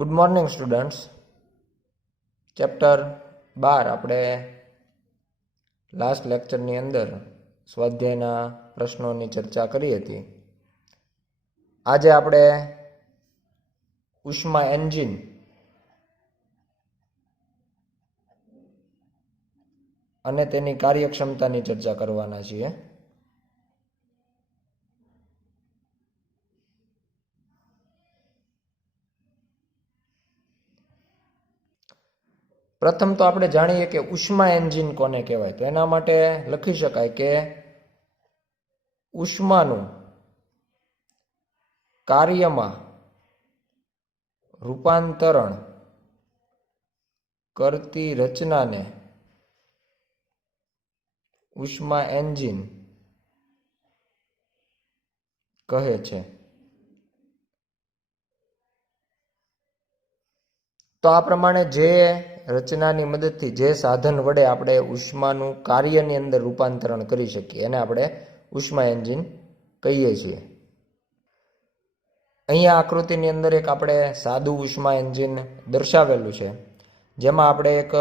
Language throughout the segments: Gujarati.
Good morning students. ચેપ્ટર 12 આપણે લાસ્ટ લેક્ચરની અંદર સ્વાધ્યાયના પ્રશ્નોની ચર્ચા કરી હતી. આજે આપણે ઉષ્મા એન્જિન અને તેની કાર્યક્ષમતાની ચર્ચા કરવાના છીએ. પ્રથમ તો આપણે જાણીએ કે ઉષ્મા એન્જિન કોને કહેવાય. તો એના માટે લખી શકાય કે ઉષ્માનું કાર્યમાં રૂપાંતરણ કરતી રચનાને ઉષ્મા એન્જિન કહે છે. તો આ પ્રમાણે જે રચનાની મદદથી જે સાધન વડે આપણે ઉષ્માનું કાર્યની અંદર રૂપાંતરણ કરી શકીએ એને આપણે ઉષ્મા એન્જિન કહીએ છીએ. અહીંયા આકૃતિની અંદર એક આપણે સાદું ઉષ્મા એન્જિન દર્શાવેલું છે, જેમાં આપણે એક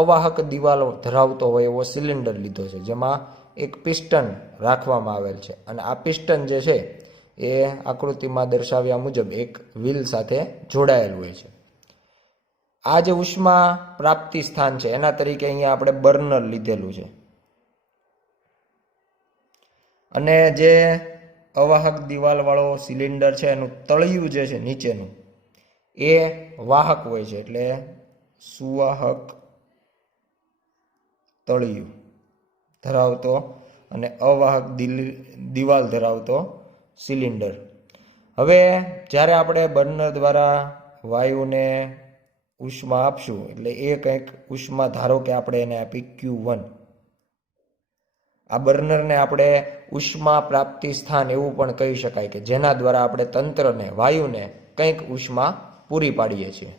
અવાહક દિવાલ ધરાવતો હોય એવો સિલિન્ડર લીધો છે, જેમાં એક પિસ્ટન રાખવામાં આવેલ છે અને આ પિસ્ટન જે છે એ આકૃતિમાં દર્શાવ્યા મુજબ એક વ્હીલ સાથે જોડાયેલું હોય છે. આ જે ઉષ્મા પ્રાપ્તિ સ્થાન છે એના તરીકે અહીંયા આપણે બર્નર લીધેલું છે અને જે અવાહક દિવાલ વાળો સિલિન્ડર છે એનું તળિયું જે છે નીચેનું એ વાહક હોય છે, એટલે સુવાહક તળિયું ધરાવતો અને અવાહક દિવાલ ધરાવતો સિલિન્ડર. હવે જ્યારે આપણે બર્નર દ્વારા વાયુને ઉષ્મા આપશું એટલે એ કંઈક ઉષ્મા, ધારો કે આપણે એને આપી Q1. આ બર્નરને આપણે ઉષ્મા પ્રાપ્તિ સ્થાન એવું પણ કહી શકાય કે જેના દ્વારા આપણે તંત્રને, વાયુને કંઈક ઉષ્મા પૂરી પાડીએ છીએ.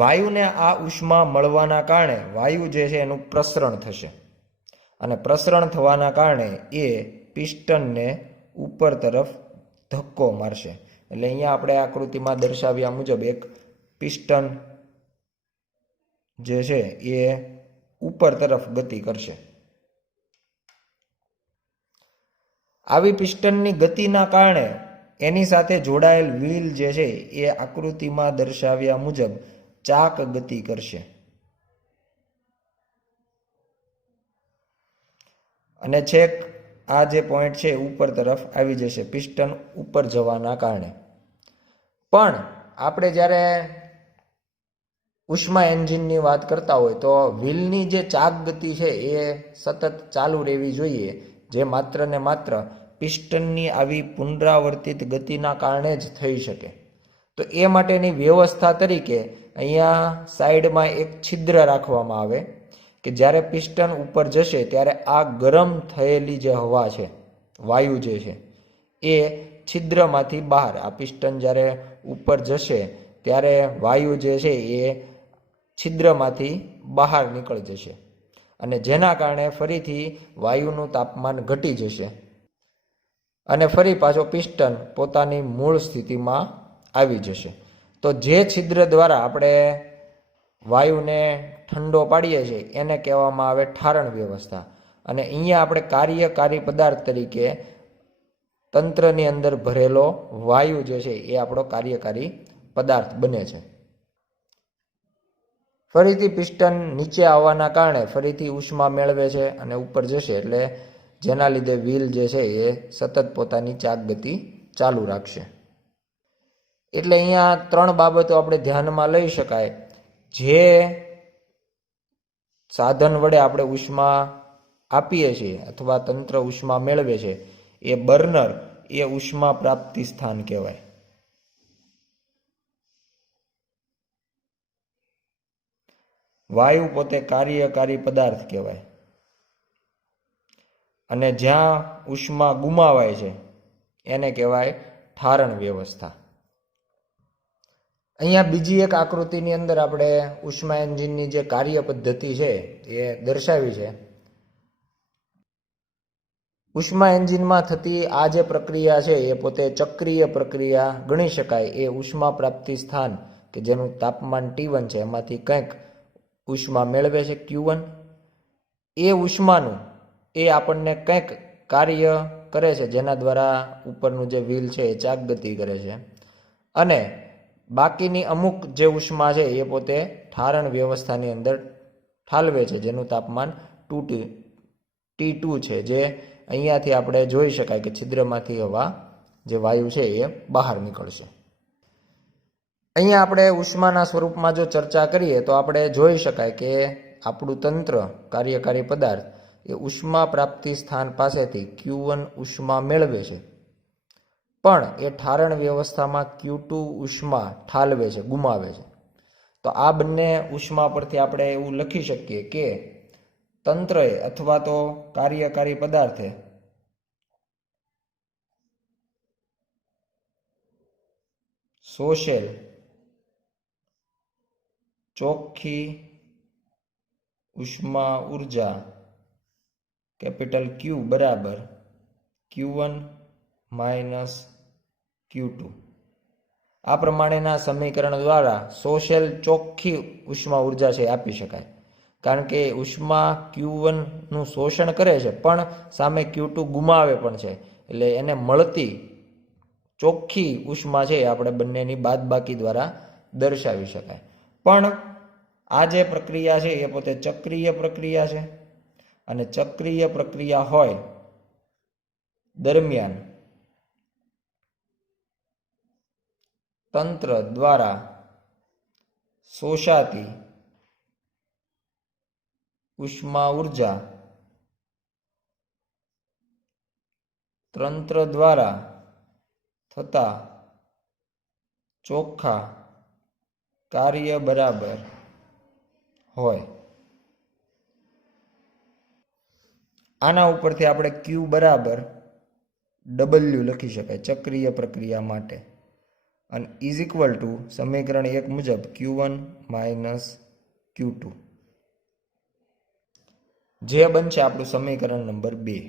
વાયુને આ ઉષ્મા મળવાના કારણે વાયુ જે છે એનું પ્રસરણ થશે અને પ્રસરણ થવાના કારણે એ પિસ્ટનને ઉપર તરફ ધક્કો મારશે. એટલે અહીંયા આપણે આકૃતિમાં દર્શાવ્યા મુજબ એક પિસ્ટન જે છે એ ઉપર તરફ ગતિ કરશે. આવી પિસ્ટનની ગતિના કારણે એની સાથે જોડાયેલ વ્હીલ જે છે એ આકૃતિમાં દર્શાવ્યા મુજબ ચાક ગતિ કરશે અને છેક આ જે પોઈન્ટ છે ઉપર તરફ આવી જશે પિસ્ટન ઉપર જવાના કારણે. પણ આપણે જ્યારે ઉષ્મા એન્જિનની વાત કરતા હોય તો વ્હીલની જે ચાક ગતિ છે એ સતત ચાલુ રહેવી જોઈએ, જે માત્ર ને માત્ર પિસ્ટનની આવી પુનરાવર્તિત ગતિના કારણે જ થઈ શકે. તો એ માટેની વ્યવસ્થા તરીકે અહીંયા સાઈડમાં એક છિદ્ર રાખવામાં આવે કે જ્યારે પિસ્ટન ઉપર જશે ત્યારે આ ગરમ થયેલી જે હવા છે, વાયુ જે છે એ છિદ્રમાંથી બહાર, આ પિસ્ટન જ્યારે ઉપર જશે ત્યારે વાયુ જે છે એ છિદ્રમાંથી બહાર નીકળી જશે અને જેના કારણે ફરીથી વાયુનું તાપમાન ઘટી જશે અને ફરી પાછો પિસ્ટન પોતાની મૂળ સ્થિતિમાં આવી જશે. તો જે છિદ્ર દ્વારા આપણે વાયુને ઠંડો પાડીએ છીએ એને કહેવામાં આવે ઠારણ વ્યવસ્થા. અને અહીંયા આપણે કાર્યકારી પદાર્થ તરીકે તંત્રની અંદર ભરેલો વાયુ જે છે એ આપણો કાર્યકારી પદાર્થ બને છે. ફરીથી પિસ્ટન નીચે આવવાના કારણે ફરીથી ઉષ્મા મેળવે છે અને ઉપર જશે, એટલે જેના લીધે વ્હીલ જે છે એ સતત પોતાની ચાક ગતિ ચાલુ રાખશે. એટલે અહીંયા ત્રણ બાબતો આપણે ધ્યાનમાં લઈ શકાય. જે સાધન વડે આપણે ઉષ્મા આપીએ છીએ અથવા તંત્ર ઉષ્મા મેળવે છે એ બર્નર, એ ઉષ્મા પ્રાપ્તિ સ્થાન કહેવાય. વાયુ પોતે કાર્યકારી પદાર્થ કહેવાય અને જ્યાં ઉષ્મા ગુમાવાય છે એને કહેવાય ઠારણ વ્યવસ્થા. અહીંયા બીજી એક આકૃતિની અંદર આપણે ઉષ્મા એન્જિનની જે કાર્ય પદ્ધતિ છે એ દર્શાવી છે. ઉષ્મા એન્જિનમાં થતી આ જે પ્રક્રિયા છે એ પોતે ચક્રીય પ્રક્રિયા ગણી શકાય. એ ઉષ્મા પ્રાપ્તિ સ્થાન કે જેનું તાપમાન T1 છે એમાંથી કંઈક ઉષ્મા મેળવે છે Q1. એ ઉષ્માનું એ આપણને કંઈક કાર્ય કરે છે જેના દ્વારા ઉપરનું જે વ્હીલ છે એ ચાક ગતિ કરે છે, અને બાકીની અમુક જે ઉષ્મા છે એ પોતે ઠારણ વ્યવસ્થાની અંદર ઠાલવે છે જેનું તાપમાન T2 છે, જે અહીંયાથી આપણે જોઈ શકાય કે છિદ્રમાંથી હવા જે વાયુ છે એ બહાર નીકળશે. અહીંયા આપણે ઉષ્માના સ્વરૂપમાં જો ચર્ચા કરીએ તો આપણે જોઈ શકાય કે આપણું તંત્ર, કાર્યકારી પદાર્થ, એ ઉષ્મા પ્રાપ્તિ સ્થાન પાસેથી Q1 ઉષ્મા મેળવે છે, પણ એ ઠારણ વ્યવસ્થામાં Q2 ઉષ્મા ઠાલવે છે, ગુમાવે છે. તો આ બંને ઉષ્મા પરથી આપણે એવું લખી શકીએ કે તંત્રએ અથવા તો કાર્યકારી પદાર્થે શોષેલ ચોખ્ખી ઉષ્મા ઉર્જા કેપિટલ Q બરાબર Q1 માઇનસ Q2. આ પ્રમાણેના સમીકરણ દ્વારા શોષેલ ચોખ્ખી ઉષ્મા ઉર્જા છે આપી શકાય, કારણ કે ઉષ્મા Q1નું શોષણ કરે છે પણ સામે Q2 ગુમાવે પણ છે, એટલે એને મળતી ચોખ્ખી ઉષ્મા છે આપણે બંનેની બાદબાકી દ્વારા દર્શાવી શકાય. પણ આ જે પ્રક્રિયા છે એ પોતે ચક્રીય પ્રક્રિયા છે, અને ચક્રીય પ્રક્રિયા હોય દરમિયાન તંત્ર દ્વારા શોષાતી ઉષ્મા ઉર્જા તંત્ર દ્વારા થતા ચોખ્ખા કાર્ય બરાબર હોય. આના ઉપરથી આપણે Q બરાબર W લખી શકાય ચક્રીય પ્રક્રિયા માટે, અને ઇઝ ઇક્વલ ટુ સમીકરણ 1 મુજબ Q1 માઇનસ Q2, જે બનશે આપણું સમીકરણ નંબર 2.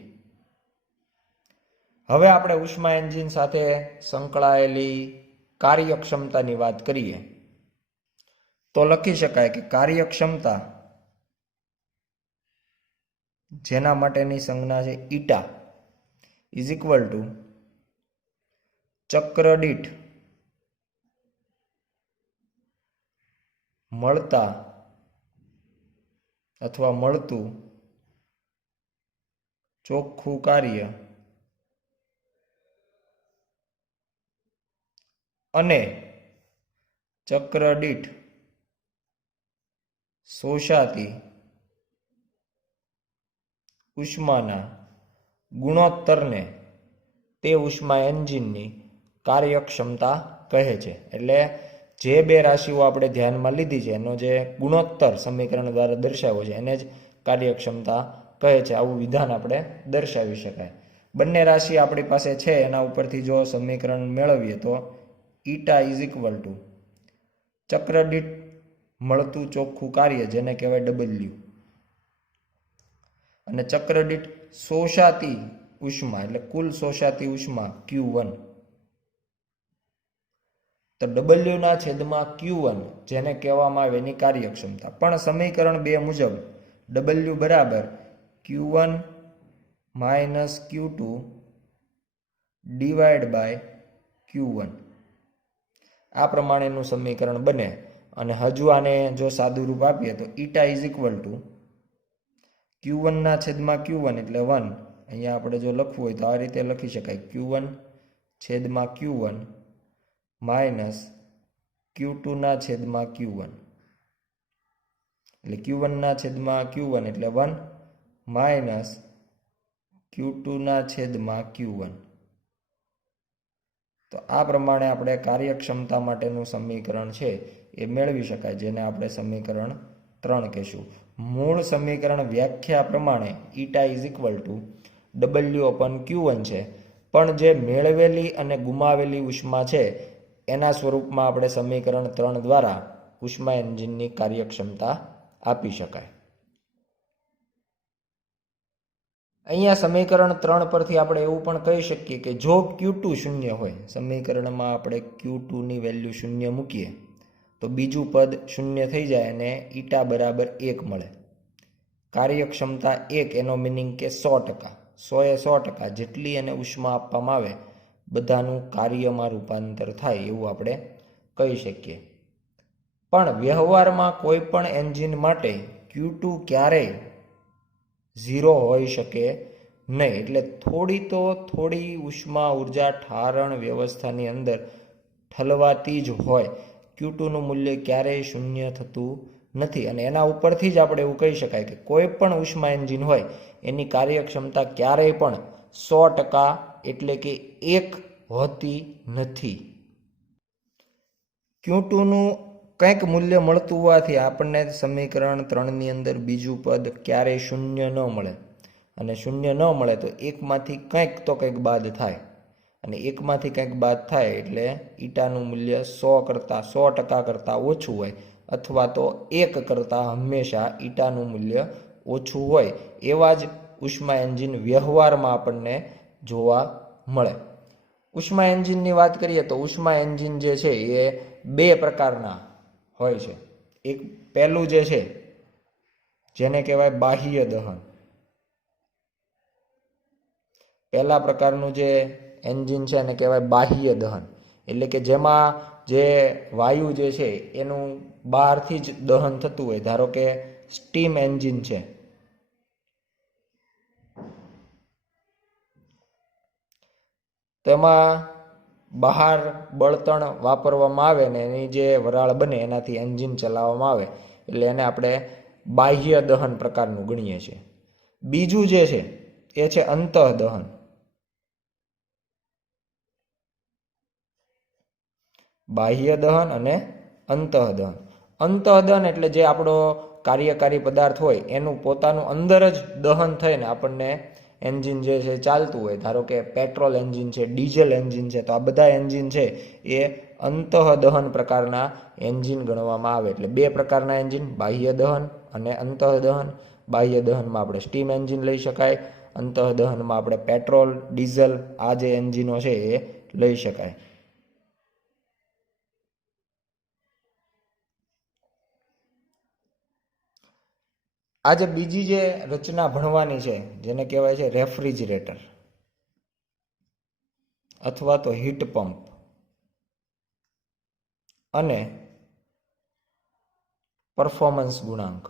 હવે આપણે ઉષ્મા એન્જિન સાથે સંકળાયેલી કાર્યક્ષમતાની વાત કરીએ તો લખી શકાય કે કાર્યક્ષમતા, જેના માટેની સંજ્ઞા છે ઈટા, ઇઝ ઇક્વલ ટુ ચક્ર દીઠ મળતા અથવા મળતું ચોખ્ખું કાર્ય અને ચક્ર દીઠ શોષાતી ઉષ્માના ગુણોત્તરને તે ઉષ્મા એન્જિનની કાર્યક્ષમતા કહે છે. એટલે જે બે રાશિઓ આપણે ધ્યાનમાં લીધી છે એનો જે ગુણોત્તર સમીકરણ દ્વારા દર્શાવ્યો છે એને જ કાર્યક્ષમતા કહે છે. આવું વિધાન આપણે દર્શાવી શકાય. બંને રાશિ આપણી પાસે છે એના ઉપરથી જો સમીકરણ મેળવીએ તો ઈટા ઇઝ ઇક્વલ ટુ ચક્ર દીઠ મળતું ચોખ્ખું કાર્ય જેને કહેવાય W, અને ચક્ર દીઠ શોષાતી ઉષ્મા એટલે કુલ શોષાતી ઉષ્મા Q1, તો W ના છેદમાં Q1 જેને કહેવામાં આવે એની કાર્યક્ષમતા. પણ સમીકરણ 2 મુજબ W બરાબર Q1 minus Q2 divide by Q1, આ પ્રમાણેનું સમીકરણ બને. અને હજુ આને જો સાદું રૂપ આપીએ તો eta is equal two Q1 ના છેદમાં Q1 એટલે 1. અહીંયા આપણે જો લખવું હોય તો આ રીતે લખી શકાય Q1 છેદમાં Q1 માઇનસ Q2 ના છેદમાં Q1, એટલે Q1 ના છેદમાં Q1 એટલે 1 માઇનસ Q2 ના છેદમાં Q1. તો આ પ્રમાણે આપણે કાર્યક્ષમતા માટેનું સમીકરણ છે એ મેળવી શકાય, જેને આપણે સમીકરણ 3 કહેશું. મૂળ સમીકરણ વ્યાખ્યા પ્રમાણે eta is equal to W upon Q1 છે, પણ જે મેળવેલી અને ગુમાવેલી ઉષ્મા છે એના સ્વરૂપમાં આપણે સમીકરણ 3 દ્વારા ઉષ્મા એન્જિનની કાર્યક્ષમતા આપી શકાય. અહીંયા સમીકરણ 3 પરથી આપણે એવું પણ કહી શકીએ કે જો Q2 શૂન્ય હોય, સમીકરણમાં આપણે Q2ની વેલ્યુ શૂન્ય મૂકીએ તો બીજું પદ શૂન્ય થઈ જાય અને ઈટા બરાબર 1 મળે. કાર્યક્ષમતા 1 એનો મિનિંગ કે 100%, 100% જેટલી એને ઉષ્મા આપવામાં આવે બધાનું કાર્યમાં રૂપાંતર થાય એવું આપણે કહી શકીએ. પણ વ્યવહારમાં કોઈ પણ એન્જિન માટે Q2 ક્યારેય 0 હોઈ શકે નહીં. એટલે થોડી ઉષ્મા ઉર્જા ઠારણ વ્યવસ્થાની અંદર ઠલવાતી જ હોય. Q2નું મૂલ્ય ક્યારેય શૂન્ય થતું નથી. અને એના ઉપરથી જ આપણે એવું કહી શકાય કે કોઈ પણ ઉષ્મા એન્જિન હોય એની કાર્યક્ષમતા ક્યારેય પણ 100% એટલે કે 1 હોતી નથી. Q2નું કંઈક મૂલ્ય મળતું હોવાથી આપણને સમીકરણ 3ની અંદર બીજું પદ ક્યારેય શૂન્ય ન મળે. અને શૂન્ય ન મળે તો એકમાંથી કંઈક બાદ થાય. અને એકમાંથી કંઈક બાદ થાય એટલે ઈટાનું મૂલ્ય 100% કરતાં ઓછું હોય, અથવા તો 1 કરતાં હંમેશા ઈટાનું મૂલ્ય ઓછું હોય. એવા જ ઉષ્મા એન્જિન વ્યવહારમાં આપણને જોવા મળે. ઉષ્મા એન્જિનની વાત કરીએ તો ઉષ્મા એન્જિન જે છે એ 2 પ્રકારના હોય છે. એક પહેલું જે છે જેને કહેવાય બાહ્ય દહન. પહેલા પ્રકારનું જે એન્જિન છે એને કહેવાય બાહ્ય દહન. એટલે કે જેમાં જે વાયુ જે છે એનું બહારથી જ દહન થતું હોય. ધારો કે સ્ટીમ એન્જિન છે, તેમાં બહાર બળતણ વાપરવામાં આવે ને એની જે વરાળ બને એનાથી એન્જિન ચલાવવામાં આવે, એટલે એને આપણે બાહ્ય દહન પ્રકારનું ગણીએ છીએ. બીજું જે છે એ છે અંતઃદહન. બાહ્ય દહન અને અંતઃદહન. અંતઃદહન એટલે જે આપણો કાર્યકારી પદાર્થ હોય એનું પોતાનું અંદર જ દહન થઈને આપણને એન્જિન જે છે ચાલતું હોય. ધારો કે પેટ્રોલ એન્જિન છે, ડીઝલ એન્જિન છે, તો આ બધા એન્જિન છે એ અંતઃદહન પ્રકારના એન્જિન ગણવામાં આવે. એટલે 2 પ્રકારના એન્જિન, બાહ્ય દહન અને અંતઃદહન. બાહ્ય દહનમાં આપણે સ્ટીમ એન્જિન લઈ શકાય, અંતઃદહનમાં આપણે પેટ્રોલ, ડીઝલ આ જે એન્જિનો છે એ લઈ શકાય. આજે બીજી જે રચના ભણવાની છે જેને કહેવાય છે રેફ્રિજરેટર અથવા તો હીટ પંપ અને પરફોર્મન્સ ગુણાંક.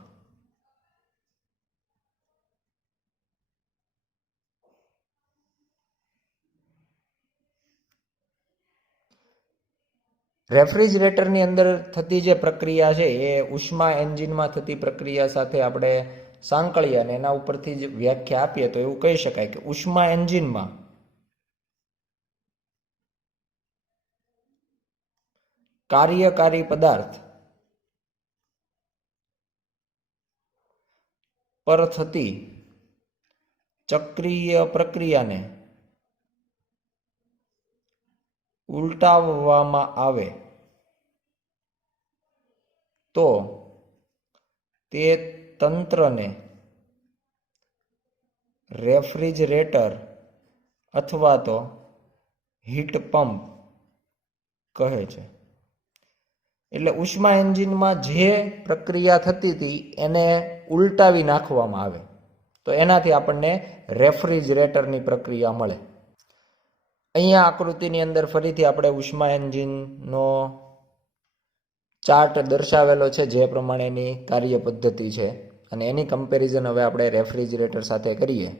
રેફ્રિજરેટરની અંદર થતી જે પ્રક્રિયા છે એ ઉષ્મા એન્જિનમાં થતી પ્રક્રિયા સાથે આપણે સાંકળીએ અને એના ઉપરથી જ વ્યાખ્યા આપીએ તો એવું કહી શકાય કે ઉષ્મા એન્જિનમાં કાર્યકારી પદાર્થ પર થતી ચક્રીય પ્રક્રિયાને ઉલટાવવામાં આવે તો તે તંત્રને રેફ્રિજરેટર અથવા તો હીટ પંપ કહે છે. એટલે ઉષ્મા એન્જિનમાં જે પ્રક્રિયા થતી હતી એને ઉલટાવી નાખવામાં આવે તો એનાથી આપણને રેફ્રિજરેટરની પ્રક્રિયા મળે. અહીંયા આકૃતિની અંદર ફરીથી આપણે ઉષ્મા એન્જિનનો ચાર્ટ દર્શાવેલો છે જે પ્રમાણેની કાર્ય પદ્ધતિ છે, અને એની કમ્પેરિઝન હવે આપણે રેફ્રિજરેટર સાથે કરીએ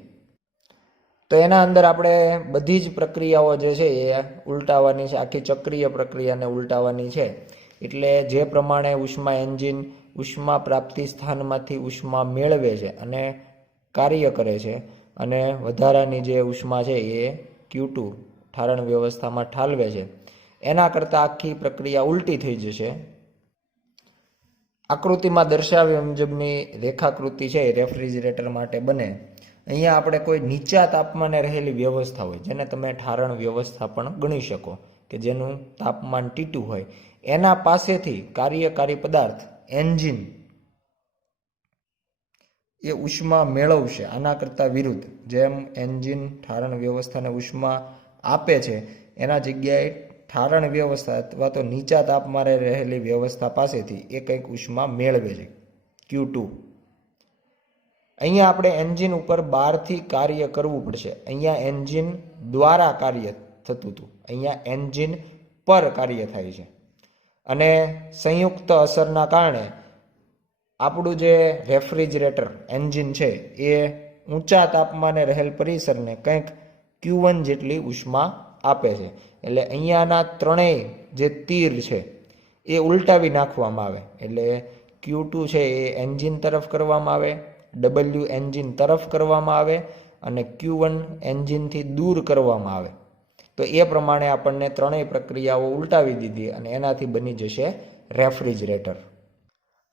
તો એના અંદર આપણે બધી જ પ્રક્રિયાઓ જે છે એ ઉલટાવવાની છે. આખી ચક્રીય પ્રક્રિયાને ઉલટાવવાની છે. એટલે જે પ્રમાણે ઉષ્મા એન્જિન ઉષ્મા પ્રાપ્તિ સ્થાનમાંથી ઉષ્મા મેળવે છે અને કાર્ય કરે છે, અને વધારાની જે ઉષ્મા છે એ Q2 ઠારણ વ્યવસ્થામાં ઠાલવે છે, એના કરતાં આખી પ્રક્રિયા ઉલટી થઈ જશે. આકૃતિમાં દર્શાવ્યા મુજબની રેખાકૃતિ છે એ રેફ્રિજરેટર માટે બને. અહીંયા આપણે કોઈ નીચા તાપમાને રહેલી વ્યવસ્થા હોય જેને તમે ઠારણ વ્યવસ્થા પણ ગણી શકો, કે જેનું તાપમાન T2 હોય, એના પાસેથી કાર્યકારી પદાર્થ એન્જિન એ ઉષ્મા મેળવશે. આના કરતાં વિરુદ્ધ, જેમ એન્જિન ઠારણ વ્યવસ્થાને ઉષ્મા આપે છે એના જગ્યાએ ઠારણ વ્યવસ્થા અથવા તો નીચા તાપમાને રહેલી વ્યવસ્થા પાસેથી એ કંઈક ઉષ્મા મેળવે છે, Q2. અહીંયા આપણે એન્જિન ઉપર બહારથી કાર્ય કરવું પડશે. અહીંયા એન્જિન દ્વારા કાર્ય થતું હતું, અહીંયા એન્જિન પર કાર્ય થાય છે. અને સંયુક્ત અસરના કારણે આપણું જે રેફ્રિજરેટર એન્જિન છે એ ઊંચા તાપમાને રહેલ પરિસરને કંઈક Q1 જેટલી ઉષ્મા આપે છે. એટલે અહીંયાના ત્રણેય જે તીર છે એ ઉલટાવી નાખવામાં આવે. એટલે Q2 છે એ એન્જિન તરફ કરવામાં આવે, W એન્જિન તરફ કરવામાં આવે અને Q1 એન્જિનથી દૂર કરવામાં આવે. તો એ પ્રમાણે આપણને ત્રણેય પ્રક્રિયાઓ ઉલટાવી દીધી અને એનાથી બની જશે રેફ્રિજરેટર.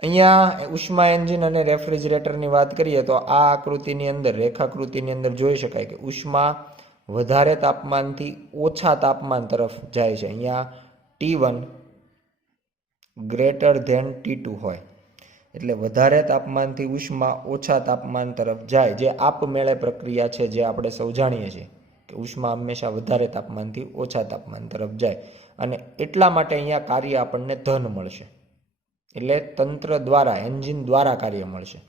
અહીંયા ઉષ્મા એન્જિન અને રેફ્રિજરેટરની વાત કરીએ તો આ આકૃતિની અંદર, રેખાકૃતિની અંદર જોઈ શકાય કે ઉષ્મા વધારે તાપમાનથી ઓછા તાપમાન તરફ જાય છે. અહીંયા T1 ગ્રેટર ધેન T2 હોય એટલે વધારે તાપમાનથી ઉષ્મા ઓછા તાપમાન તરફ જાય, જે આપમેળે પ્રક્રિયા છે જે આપણે સૌ જાણીએ છીએ કે ઉષ્મા હંમેશા વધારે તાપમાનથી ઓછા તાપમાન તરફ જાય. અને એટલા માટે અહીંયા કાર્ય આપણને ધન મળશે, એટલે તંત્ર દ્વારા, એન્જિન દ્વારા કાર્ય મળશે.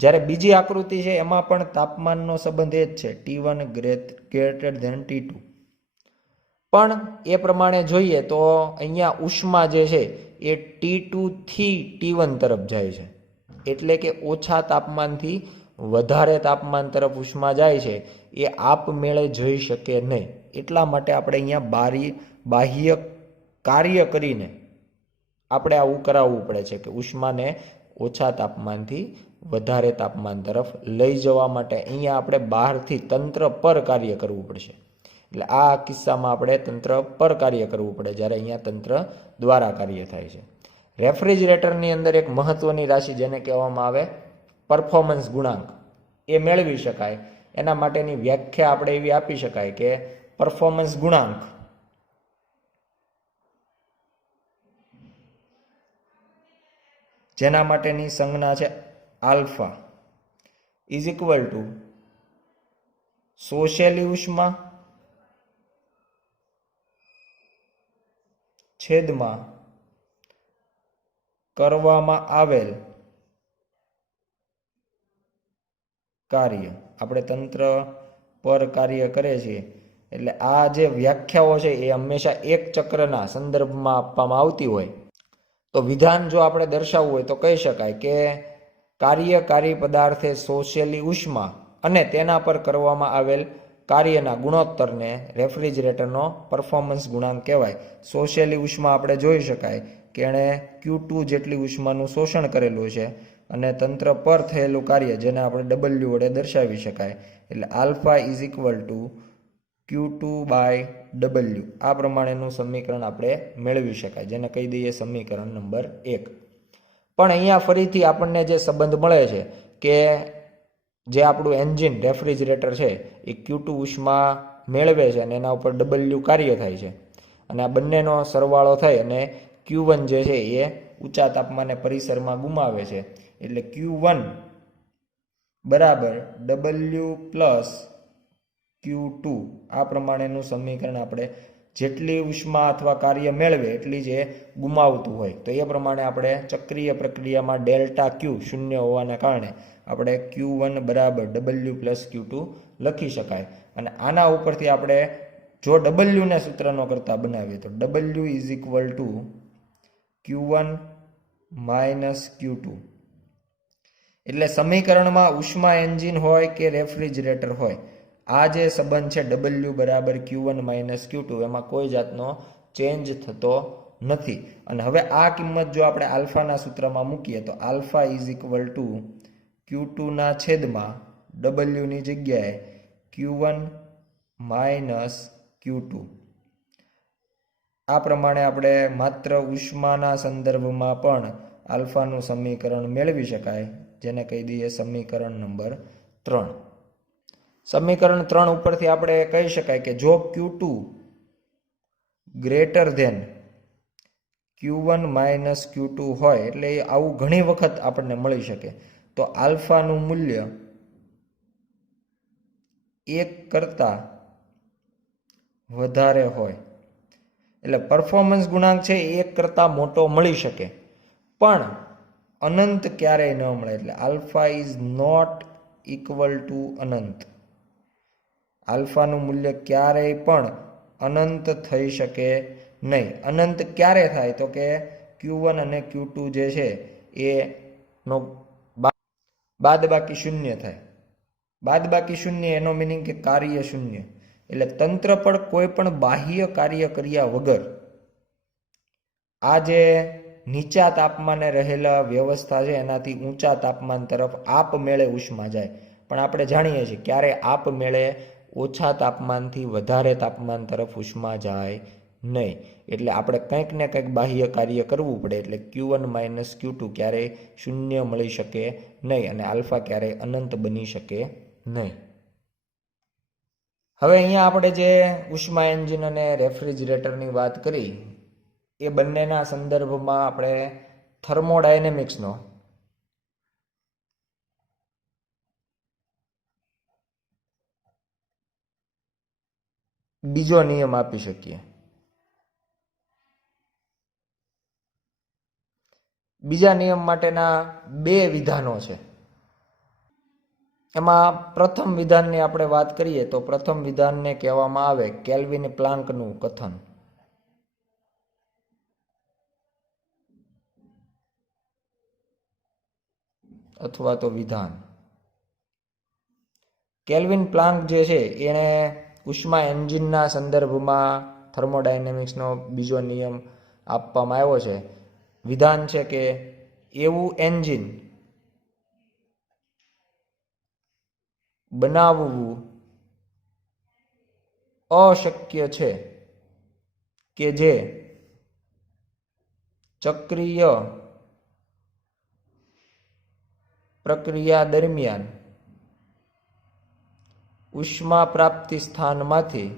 જ્યારે બીજી આકૃતિ છે એમાં પણ તાપમાનનો સંબંધ એ જ છે, T1 ગ્રેટર ધેન T2. પણ એ પ્રમાણે જોઈએ તો અહીંયા ઉષ્મા જે છે એ T2 થી T1 તરફ જાય છે. એટલે કે ઓછા તાપમાનથી વધારે તાપમાન તરફ ઉષ્મા જાય છે એ આપમેળે જઈ શકે નહીં. એટલા માટે આપણે અહીંયા બાહ્ય કાર્ય કરીને આપણે આવું કરાવવું પડે છે કે ઉષ્માને ઓછા તાપમાનથી વધારે તાપમાન તરફ લઈ જવા માટે અહીંયા આપણે બહારથી તંત્ર પર કાર્ય કરવું પડશે. એટલે આ કિસ્સામાં આપણે તંત્ર પર કાર્ય કરવું પડે, જ્યારે અહીંયા તંત્ર દ્વારા કાર્ય થાય છે. રેફ્રિજરેટરની અંદર એક મહત્વની રાશિ જેને કહેવામાં આવે પરફોર્મન્સ ગુણાંક, એ મેળવી શકાય. એના માટેની વ્યાખ્યા આપણે એવી આપી શકાય કે પરફોર્મન્સ ગુણાંક જેના માટેની સંજ્ઞા છે આલ્ફા ઇઝ ઇક્વલ ટુ શોષેલી ઉષ્મા છેદમાં કરવામાં આવેલ કાર્ય. આપણે તંત્ર પર કાર્ય કરે છીએ એટલે આ જે વ્યાખ્યાઓ છે એ હંમેશા એક ચક્રના સંદર્ભમાં આપવામાં આવતી હોય. તો વિધાન જો આપણે દર્શાવવું હોય તો કહી શકાય કે કાર્યકારી પદાર્થે શોષેલી ઉષ્મા અને તેના પર કરવામાં આવેલ કાર્યના ગુણોત્તરને રેફ્રિજરેટરનો પરફોર્મન્સ ગુણાંક કહેવાય. શોષેલી ઉષ્મા આપણે જોઈ શકાય કે એણે Q2 જેટલી ઉષ્માનું શોષણ કરેલું છે અને તંત્ર પર થયેલું કાર્ય જેને આપણે W વડે દર્શાવી શકાય. એટલે alpha is equal to Q2 by W. આ પ્રમાણેનું સમીકરણ આપણે મેળવી શકાય, જેને કહી દઈએ સમીકરણ નંબર 1. પણ અહીંયા ફરીથી આપણને જે સંબંધ મળે છે કે જે આપણું એન્જિન રેફ્રિજરેટર છે એ Q2 ઉષ્મા મેળવે છે અને એના ઉપર W કાર્ય થાય છે અને આ બંનેનો સરવાળો થઈ અને Q1 જે છે એ ઊંચા તાપમાને પરિસરમાં ગુમાવે છે. એટલે Q1 બરાબર W પ્લસ Q2. આ પ્રમાણેનું સમીકરણ આપણે જેટલી ઉષ્મા અથવા કાર્ય મેળવે એટલી જ ગુમાવતું હોય તો એ પ્રમાણે આપણે ચક્રીય પ્રક્રિયામાં ડેલ્ટા Q શૂન્ય હોવાના કારણે આપણે Q1 બરાબર W પ્લસ Q2 લખી શકાય. અને આના ઉપરથી આપણે જો W ને સૂત્રનો કરતા બનાવીએ તો W is equal two Q1 minus Q2. એટલે સમીકરણમાં ઉષ્મા એન્જિન હોય કે રેફ્રિજરેટર હોય, આ જે સંબંધ છે W બરાબર Q1 માઇનસ Q2 એમાં કોઈ જાતનો ચેન્જ થતો નથી. અને હવે આ કિંમત જો આપણે આલ્ફાના સૂત્રમાં મૂકીએ તો alpha is equal to Q2 ના છેદમાં W ની જગ્યાએ Q1 માઇનસ Q2. આ પ્રમાણે આપણે માત્ર ઉષ્માના સંદર્ભમાં પણ આલ્ફાનું સમીકરણ મેળવી શકાય, જેને કહી દઈએ સમીકરણ નંબર 3. સમીકરણ 3 ઉપરથી આપણે કહી શકાય કે જો Q2 greater than Q1 minus Q2 હોય, એટલે આવું ઘણી વખત આપણને મળી શકે, તો આલ્ફાનું મૂલ્ય 1 કરતાં વધારે હોય, એટલે પરફોર્મન્સ ગુણાંક છે 1 કરતાં મોટો મળી શકે, પણ અનંત ક્યારેય ન મળે. એટલે alpha is not equal to અનંત. આલ્ફાનું મૂલ્ય ક્યારેય પણ અનંત થઈ શકે નહીં. અનંત ક્યારે થાય તો કે Q1 અને Q2 જે છે એનો બાદબાકી શૂન્ય થાય. બાદબાકી શૂન્ય એનો મિનિંગ કે કાર્ય શૂન્ય. એટલે તંત્ર પર કોઈ પણ બાહ્ય કાર્ય કર્યા વગર આ જે નીચા તાપમાને રહેલા વ્યવસ્થા છે એનાથી ઊંચા તાપમાન તરફ આપમેળે ઉષ્મા જાય. પણ આપણે જાણીએ છીએ ક્યારે આપમેળે ઓછા તાપમાનથી વધારે તાપમાન તરફ ઉષ્મા જાય નહીં. એટલે આપણે કંઈક ને કંઈક બાહ્ય કાર્ય કરવું પડે. એટલે Q1 માઇનસ Q2 ક્યારેય શૂન્ય મળી શકે નહીં અને આલ્ફા ક્યારેય અનંત બની શકે નહીં. હવે અહીંયા આપણે જે ઉષ્મા એન્જિન અને રેફ્રિજરેટરની વાત કરી એ બંનેના સંદર્ભમાં આપણે થર્મોડાયનેમિક્સનો બીજો નિયમ આપી શકીએ. બીજા નિયમ માટેના 2 વિધાનો છે. એમાં પ્રથમ વિધાનની આપણે વાત કરીએ તો પ્રથમ વિધાનને કહેવામાં આવે કેલ્વિન પ્લાન્કનું કથન અથવા તો વિધાન. કેલ્વિન પ્લાન્ક જે છે એણે ઉષ્મા એન્જિનના સંદર્ભમાં થર્મોડાયનેમિક્સનો બીજો નિયમ આપવામાં આવ્યો છે. વિધાન છે કે એવું એન્જિન બનાવવું અશક્ય છે કે જે ચક્રીય પ્રક્રિયા દરમિયાન ઉષ્મા પ્રાપ્તિ સ્થાનમાંથી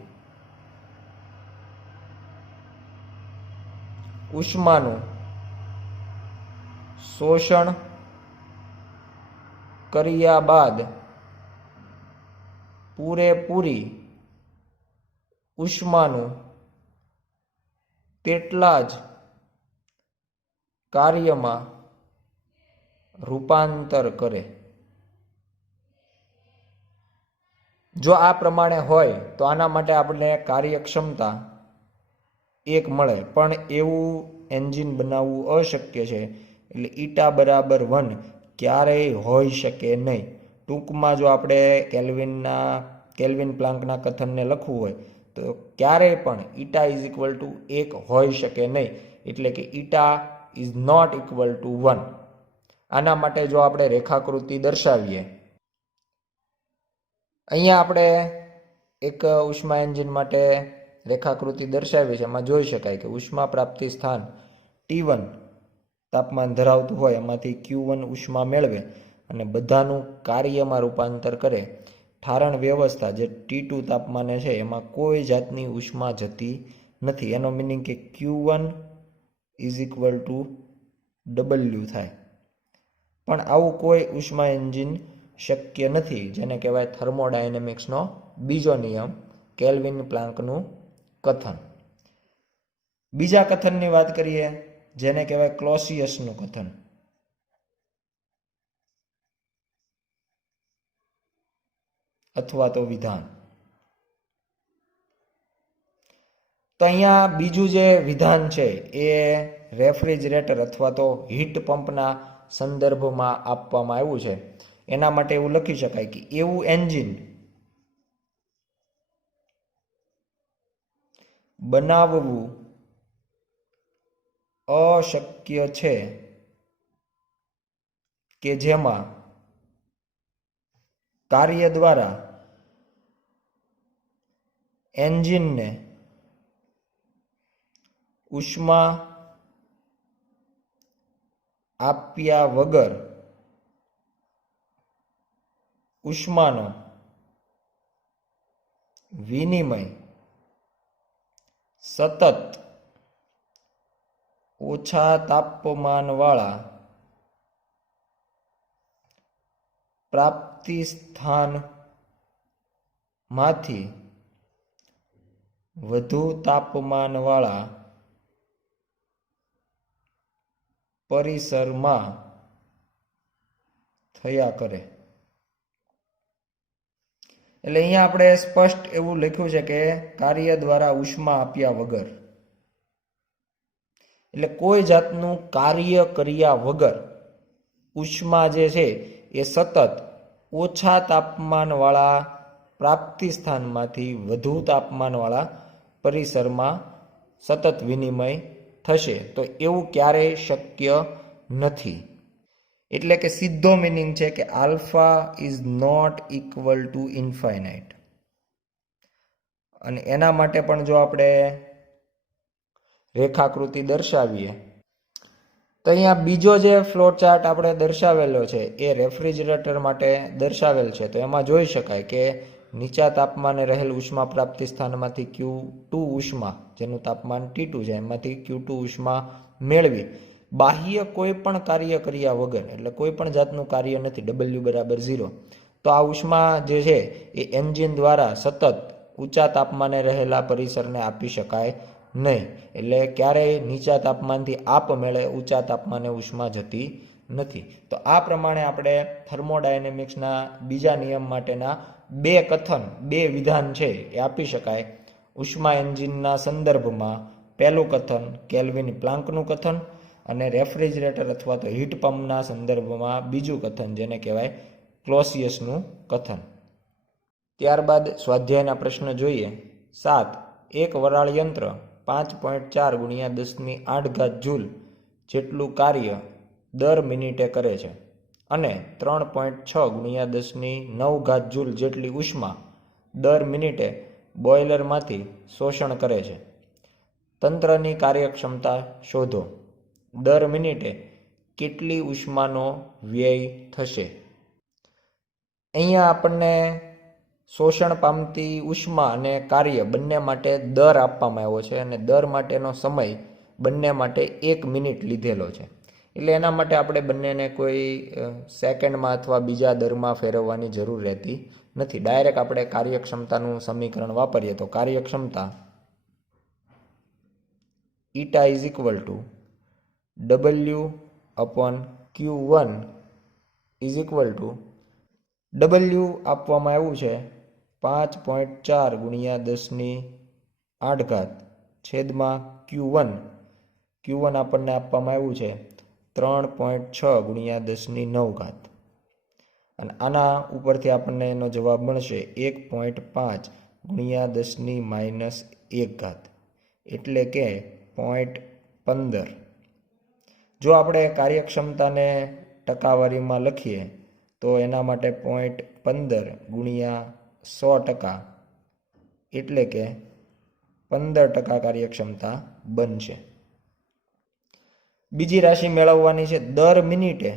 ઉષ્માનું શોષણ કર્યા બાદ પૂરેપૂરી ઉષ્માનું તેટલા જ કાર્યમાં રૂપાંતર કરે. જો આ પ્રમાણે હોય તો આના માટે આપણને કાર્યક્ષમતા 1 મળે, પણ એવું એન્જિન બનાવવું અશક્ય છે. એટલે ઈટા બરાબર 1 ક્યારેય હોઈ શકે નહીં. ટૂંકમાં જો આપણે કેલ્વિન પ્લાન્કના કથનને લખવું હોય તો ક્યારેય પણ ઈટા ઇઝ ઇક્વલ ટુ 1 હોઈ શકે નહીં. એટલે કે eta is not equal two 1. આના માટે જો આપણે રેખાકૃતિ દર્શાવીએ, અહીંયા આપણે એક ઉષ્મા એન્જિન માટે રેખાકૃતિ દર્શાવી છે. એમાં જોઈ શકાય કે ઉષ્મા પ્રાપ્તિ સ્થાન T1 તાપમાન ધરાવતું હોય એમાંથી Q1 ઉષ્મા મેળવે અને બધાનું કાર્યમાં રૂપાંતર કરે. ઠારણ વ્યવસ્થા જે T2 તાપમાને છે એમાં કોઈ જાતની ઉષ્મા જતી નથી. એનો મિનિંગ કે Q1 is equal to W થાય. પણ આવું કોઈ ઉષ્મા એન્જિન શક્ય નથી, જેને કહેવાય થર્મોડાયનેમિક્સનો બીજો નિયમ કેલ્વિન પ્લાન્કનું કથન. બીજા કથનની વાત કરીએ જેને કહેવાય ક્લોસિયસનું કથન. અથવા તો વિધાન. તો અહીંયા બીજું જે વિધાન છે એ રેફ્રિજરેટર અથવા તો હીટ પંપના સંદર્ભમાં આપવામાં આવ્યું છે. એના માટે એવું લખી શકાય કે એવું એન્જિન બનાવવું અશક્ય છે કે જેમાં કાર્ય દ્વારા એન્જિનને ઉષ્મા આપ્યા વગર ઉષ્માનો વિનિમય સતત ઓછા તાપમાનવાળા પ્રાપ્તિ સ્થાનમાંથી વધુ તાપમાનવાળા પરિસરમાં થયા કરે. એટલે અહીંયા આપણે સ્પષ્ટ એવું લખ્યું છે કે કાર્ય દ્વારા ઉષ્મા આપ્યા વગર, એટલે કોઈ જાતનું કાર્ય કર્યા વગર ઉષ્મા જે છે એ સતત ઓછા તાપમાનવાળા પ્રાપ્તિ સ્થાનમાંથી વધુ તાપમાનવાળા પરિસરમાં સતત વિનિમય થશે. તો એવું ક્યારેય શક્ય નથી. એટલે કે સીધો મિનિંગ છે કે alpha is not equal to infinite. અને એના માટે પણ જો આપણે રેખાકૃતિ દર્શાવીએ તો અહીંયા બીજો જે ફ્લો ચાર્ટ આપણે દર્શાવેલો છે એ રેફ્રિજરેટર માટે દર્શાવેલ છે. તો એમાં જોઈ શકાય કે નીચા તાપમાને રહેલ ઉષ્મા પ્રાપ્તિ સ્થાનમાંથી Q2 ઉષ્મા, જેનું તાપમાન T2 છે, એમાંથી Q2 ઉષ્મા મેળવી બાહ્ય કોઈ પણ કાર્ય કર્યા વગર, એટલે કોઈ પણ જાતનું કાર્ય નથી, W બરાબર 0, તો આ ઉષ્મા જે છે એ એન્જિન દ્વારા સતત ઊંચા તાપમાને રહેલા પરિસરને આપી શકાય નહીં. એટલે ક્યારેય નીચા તાપમાનથી આપમેળે ઊંચા તાપમાને ઉષ્મા જતી નથી. તો આ પ્રમાણે આપણે થર્મોડાયનેમિક્સના બીજા નિયમ માટેના બે વિધાન છે એ આપી શકાય. ઉષ્મા એન્જિનના સંદર્ભમાં પહેલું કથન કેલ્વિન પ્લાન્કનું કથન, અને રેફ્રિજરેટર અથવા તો હીટ પંપના સંદર્ભમાં બીજું કથન જેને કહેવાય ક્લોસિયસનું કથન. ત્યારબાદ સ્વાધ્યાયના પ્રશ્ન જોઈએ. 7. એક વરાળ યંત્ર 5.4 ગુણ્યા 10⁸ જૂલ જેટલું કાર્ય દર મિનિટે કરે છે અને 3.6 ગુણ્યા 10⁹ જૂલ જેટલી ઉષ્મા દર મિનિટે બોઇલરમાંથી શોષણ કરે છે. તંત્રની કાર્યક્ષમતા શોધો. દર મિનિટે કેટલી ઉષ્માનો વ્યય થશે? અહીંયા આપણને શોષણ પામતી ઉષ્મા અને કાર્ય બંને માટે દર આપવામાં આવ્યો છે અને દર માટેનો સમય બંને માટે 1 મિનિટ લીધેલો છે. એટલે એના માટે આપણે બંનેને કોઈ સેકન્ડમાં અથવા બીજા દરમાં ફેરવવાની જરૂર રહેતી નથી. ડાયરેક્ટ આપણે કાર્યક્ષમતાનું સમીકરણ વાપરીએ તો કાર્યક્ષમતા eta is equal to W/Q1 is equal to W આપવામાં આવ્યું છે 5.4 ગુણ્યા 10⁸ છેદમાં Q1 આપણને આપવામાં આવ્યું છે 3.6 ગુણ્યા 10⁹. અને આના ઉપરથી આપણને એનો જવાબ મળશે 1.5 ગુણ્યા 10⁻⁻1, એટલે કે 0.15. જો આપણે કાર્યક્ષમતાને ટકાવારીમાં લખીએ તો એના માટે 0.15 ગુણ્યા 100%, એટલે કે 15% કાર્યક્ષમતા બનશે. બીજી રાશિ મેળવવાની છે. દર મિનિટે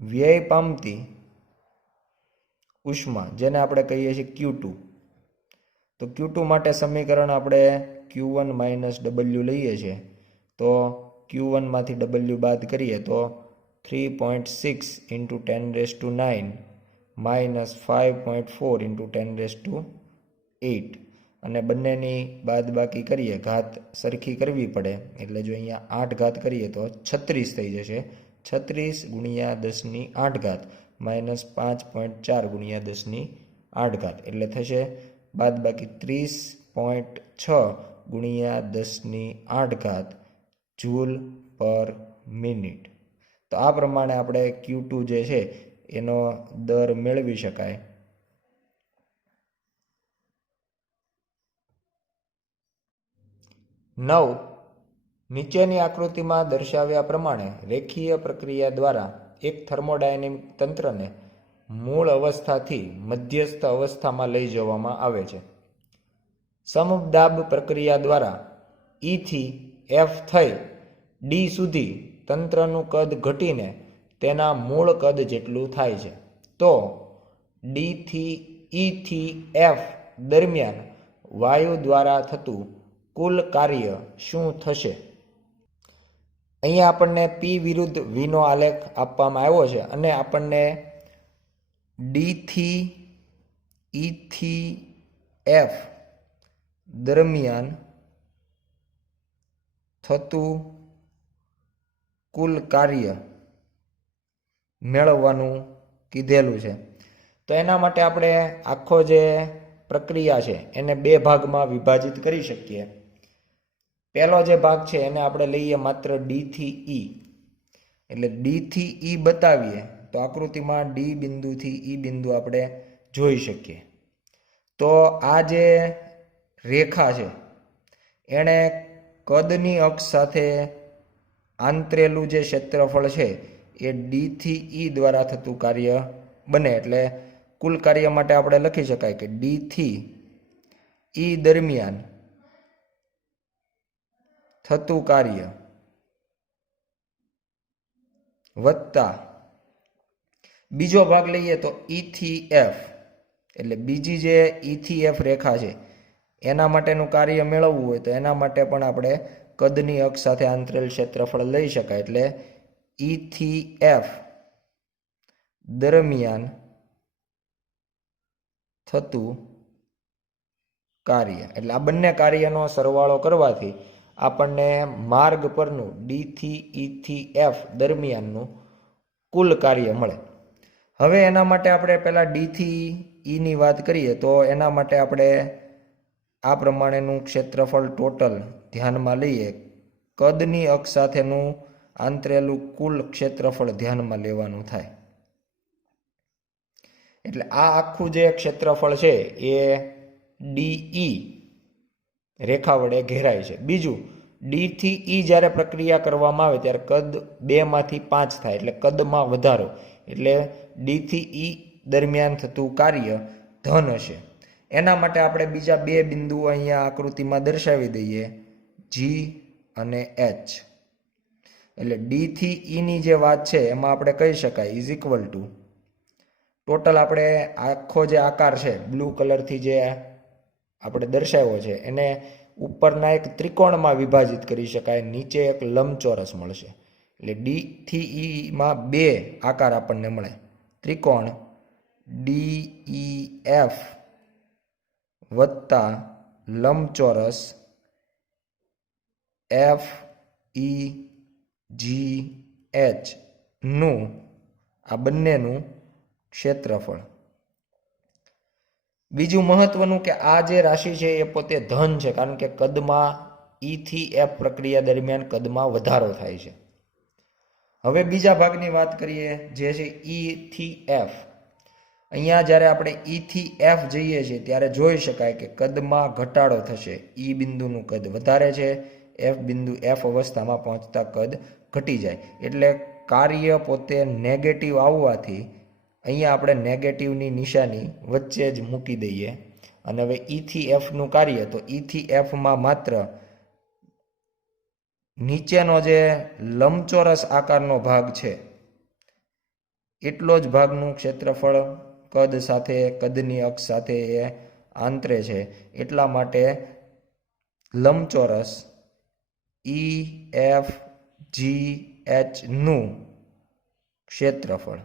વ્યય પામતી ઉષ્મા, જેને આપણે કહીએ છીએ Q2. તો Q2 માટે સમીકરણ આપણે Q1 - W લઈએ છીએ. તો Q1 માંથી W બાદ કરીએ તો 3.6 × 10⁹ માઇનસ 5.4 × 10⁸, અને બંનેની બાદબાકી કરીએ, ઘાત સરખી કરવી પડે, એટલે જો અહીંયા 8 કરીએ તો 36 થઈ જશે. 36 ગુણ્યા 10⁸ માઇનસ 5.4 ગુણ્યા 10⁸, એટલે થશે બાદબાકી 30.6 ગુણ્યા 10⁸ જૂલ પર મિનિટ. તો આ પ્રમાણે આપણે Q2 જે છે એનો દર મેળવી શકાય. નીચેની આકૃતિમાં દર્શાવ્યા પ્રમાણે રેખીય પ્રક્રિયા દ્વારા એક થર્મોડાયનેમિક તંત્રને મૂળ અવસ્થાથી મધ્યસ્થ અવસ્થામાં લઈ જવામાં આવે છે. સમદાબ પ્રક્રિયા દ્વારા E થી F થઈ D સુધી તંત્રનું કદ ઘટીને તેના મૂળ કદ જેટલું થાય છે. તો D થી E થી F દરમિયાન વાયુ દ્વારા થતું કુલ કાર્ય શું થશે? અહીંયા આપણને પી વિરુદ્ધ વીનો આલેખ આપવામાં આવ્યો છે અને આપણને ડી થી ઈ થી એફ દરમિયાન થતું કુલ કાર્ય મેળવવાનું કીધેલું છે. તો એના માટે આપણે આખો જે પ્રક્રિયા છે એને બે ભાગમાં વિભાજિત કરી શકીએ. પહેલો જે ભાગ છે એને આપણે લઈએ માત્ર ડી થી ઈ, એટલે ડી થી ઈ બતાવીએ તો આકૃતિમાં ડી બિંદુથી ઈ બિંદુ આપણે જોઈ શકીએ. તો આ જે રેખા છે એણે કદની અક્ષ સાથે આંતરેલું જે ક્ષેત્રફળ છે એ ડી થી ઈ દ્વારા થતું કાર્ય બને. એટલે કુલ કાર્ય માટે આપણે લખી શકાય કે ડી થી ઈ દરમિયાન થતું કાર્ય વત્તા બીજો ભાગ લઈએ તો ઈ થી એફ, એટલે બીજી જે ઈ થી એફ રેખા છે એના માટેનું કાર્ય મેળવવું હોય તો એના માટે પણ આપણે કદની અક્ષ સાથે આંતરેલ ક્ષેત્રફળ લઈ શકાય. એટલે ઈ થી એફ દરમિયાન થતું કાર્ય, એટલે આ બંને કાર્યનો સરવાળો કરવાથી આપણને માર્ગ પરનું ડી થી ઈ થી એફ દરમિયાનનું કુલ કાર્ય મળે. હવે એના માટે આપણે પહેલા ડી થી ઈની વાત કરીએ તો એના માટે આપણે આ પ્રમાણેનું ક્ષેત્રફળ ટોટલ ધ્યાનમાં લઈએ. કદની અક્ષ સાથેનું આંતરેલું કુલ ક્ષેત્રફળ ધ્યાનમાં લેવાનું થાય. એટલે આ આખું જે ક્ષેત્રફળ છે એ ડીઈ રેખા વડે ઘેરાય છે. બીજું, ડી થી ઈ જ્યારે પ્રક્રિયા કરવામાં આવે ત્યારે કદ 2 માંથી 5 થાય, એટલે કદમાં વધારો, એટલે ડી થી ઈ દરમિયાન થતું કાર્ય ધન હશે. એના માટે આપણે બીજા બે બિંદુઓ અહીંયા આકૃતિમાં દર્શાવી દઈએ, જી અને એચ. એટલે ડી થી ઈની જે વાત છે એમાં આપણે કહી શકાય ઇઝ ઇક્વલ ટુ ટોટલ આપણે આખો જે આકાર છે બ્લુ કલરથી જે આપણે દર્શાવ્યો છે એને ઉપરના એક ત્રિકોણમાં વિભાજિત કરી શકાય, નીચે એક લંબચોરસ મળશે. એટલે ડી થી ઈમાં બે આકાર આપણને મળે, ત્રિકોણ DEF વત્તા લંબચોરસ FEGH નું આ બંનેનું ક્ષેત્રફળ. બીજું મહત્વનું કે આ જે રાશિ છે એ પોતે ધન છે, કારણ કે કદમાં E થી F પ્રક્રિયા દરમિયાન કદમાં વધારો થાય છે. હવે બીજા ભાગની વાત કરીએ જે છે E થી F. અહીંયા જ્યારે આપણે E થી F જઈએ છીએ ત્યારે જોઈ શકાય કે કદમાં ઘટાડો થશે. E બિંદુનું કદ વધારે છે, F બિંદુ F અવસ્થામાં પહોંચતા કદ ઘટી જાય. એટલે કાર્ય પોતે નેગેટિવ આવવાથી અહીંયા આપણે નેગેટિવની નિશાની વચ્ચે જ મૂકી દઈએ. અને હવે E થી F નું કાર્ય, તો E થી F માં માત્ર નીચેનો જે લંબચોરસ આકારનો ભાગ છે એટલો જ ભાગનું ક્ષેત્રફળ કદ સાથે, કદની અક્ષ સાથે એ આંતરે છે. એટલા માટે લંબચોરસ EFGH નું ક્ષેત્રફળ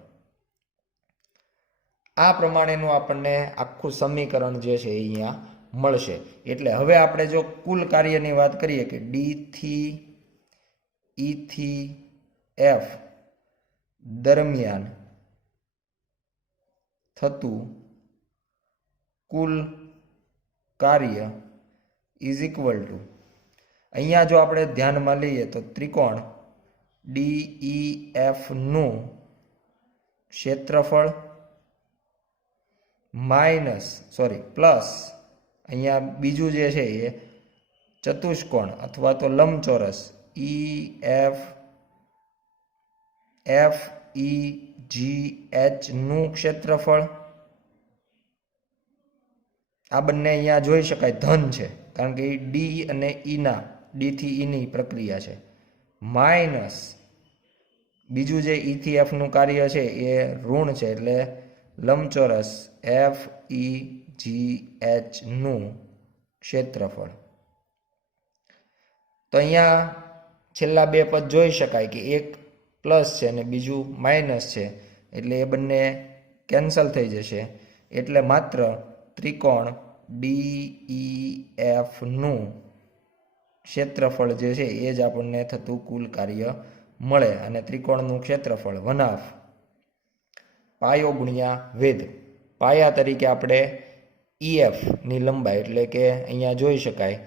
આ પ્રમાણેનું આપણને આખું સમીકરણ જે છે અહીંયા મળશે. એટલે હવે આપણે જો કુલ કાર્યની વાત કરીએ કે D થી E થી F દરમિયાન થતું કુલ કાર્ય ઇઝ ઇક્વલ ટુ, અહીંયા જો આપણે ધ્યાનમાં લઈએ તો ત્રિકોણ DEF નું ક્ષેત્રફળ પ્લસ અહીંયા બીજું જે છે એ ચતુષ્કોણ અથવા તો લંબચોરસ FEGH નું ક્ષેત્રફળ. આ બંને અહીંયા જોઈ શકાય ધન છે, કારણ કે એ D અને D થી E ની પ્રક્રિયા છે, માઇનસ બીજું જે E થી F નું કાર્ય છે એ ઋણ છે, એટલે લંબચોરસ FEGH નું ક્ષેત્રફળ. તો અહીંયા છેલ્લા બે પદ જોઈ શકાય કે એક પ્લસ છે અને બીજું માઇનસ છે, એટલે એ બંને કેન્સલ થઈ જશે. એટલે માત્ર ત્રિકોણ DEFનું ક્ષેત્રફળ જે છે એ જ આપણને થતું કુલ કાર્ય મળે. અને ત્રિકોણનું ક્ષેત્રફળ 1/2 પાયો ગુણ્યા વેધ. પાયા તરીકે આપણે EFની લંબાઈ એટલે કે અહીંયા જોઈ શકાય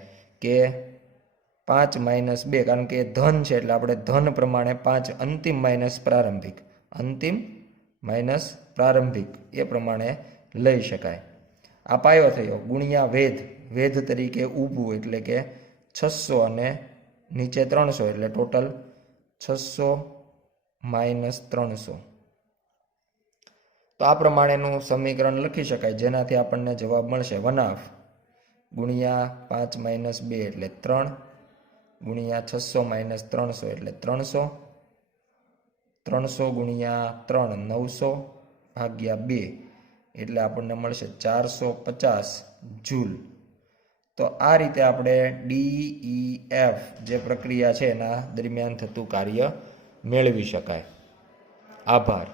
કે 5 - 2, કારણ કે ધન છે એટલે આપણે ધન પ્રમાણે 5 અંતિમ માઇનસ પ્રારંભિક, અંતિમ માઇનસ પ્રારંભિક એ પ્રમાણે લઈ શકાય. આ પાયો થયો ગુણ્યા વેધ. વેધ તરીકે ઊભું એટલે કે 600 અને નીચે 300 એટલે ટોટલ 600 - 300. તો આ પ્રમાણેનું સમીકરણ લખી શકાય, જેનાથી આપણને જવાબ મળશે 1/2 ગુણ્યા 5 - 2 એટલે 3 ગુણ્યા 600 - 300 એટલે 300, 300 ગુણ્યા 3 900 ભાગ્યા 2 એટલે આપણને મળશે 450 જૂલ. તો આ રીતે આપણે DEF જે પ્રક્રિયા છે એના દરમિયાન થતું કાર્ય મેળવી શકાય. આભાર.